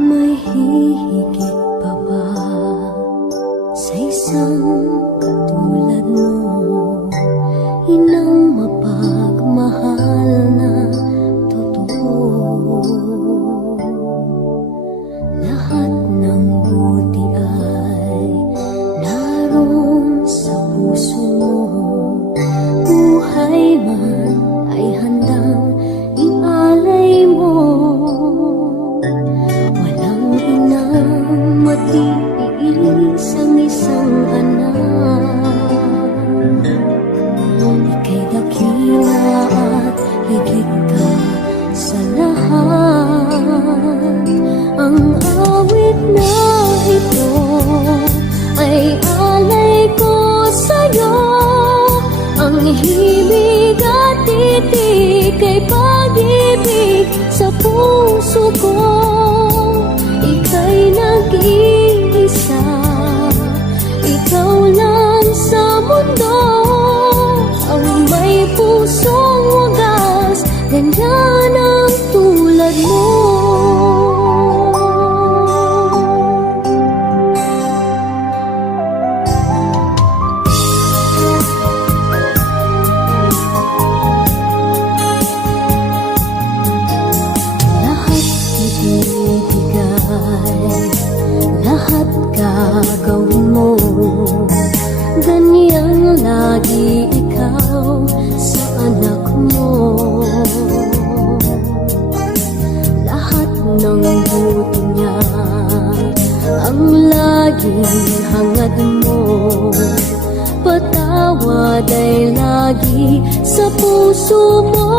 May hihigit pa ba sa isang katulad mo? Inang mapagmahal na totoo. Lahat ng buti ay naroon sa puso mo. Buhay man ay handang ialay mo. Matiilis ang isang anak. Ika'y dakila at higit ka sa lahat. Ang awit na ito ay alay ko sa'yo. Ang himig at titik ay pag-ibig sa puso ko. Ika'y nag-iisa, ikaw lang sa mundo. Ang may pusong wagas, ganyan ang tulad mo. Lahat gagawin mo, ganyang lagi ikaw sa anak mo. Lahat ng buti niya ang laging hangad mo. Patawad ay lagi sa puso mo.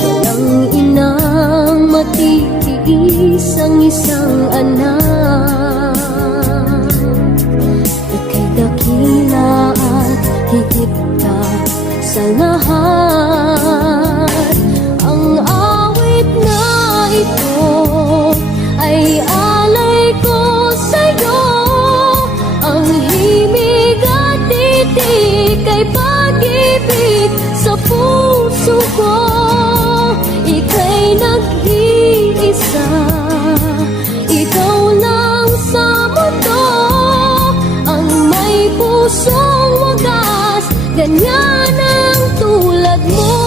Walang inang matiis ang isang anak. Ika'y dakila at higit ka sa lahat. Ang awit na ito ay alay ko sa'yo. Ang himig at titik ay pag-ibig sa puso ko. Ika'y nag-iisa, ikaw lang sa mundo. Ang may pusong wagas, ganyan ang tulad mo.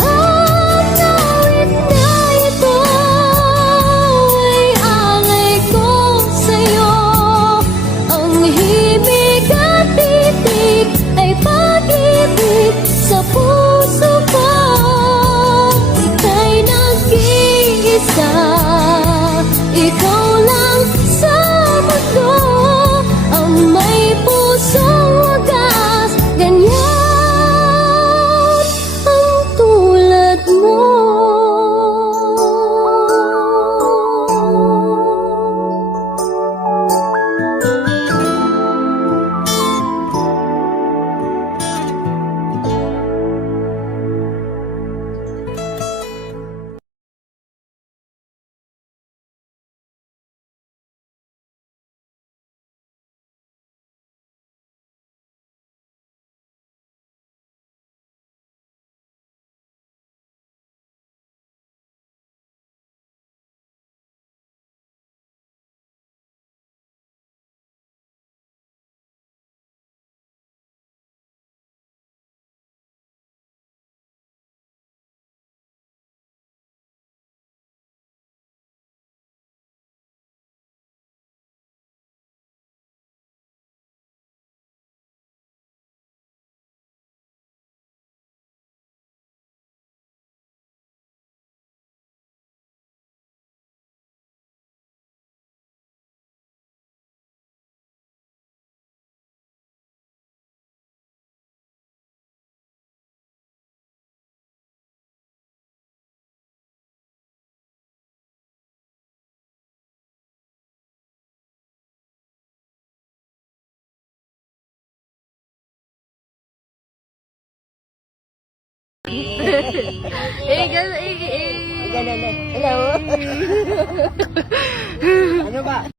Ang awit na ito ay alay ko sa'yo. Ang himig at titik ay pag-ibig sa puso ko. Ika'y nag-iisa, ikaw lang sa mundo. Ang may pusong wagas, ganyan ang tulad mo. Ganun eh. Hello. Ano ba?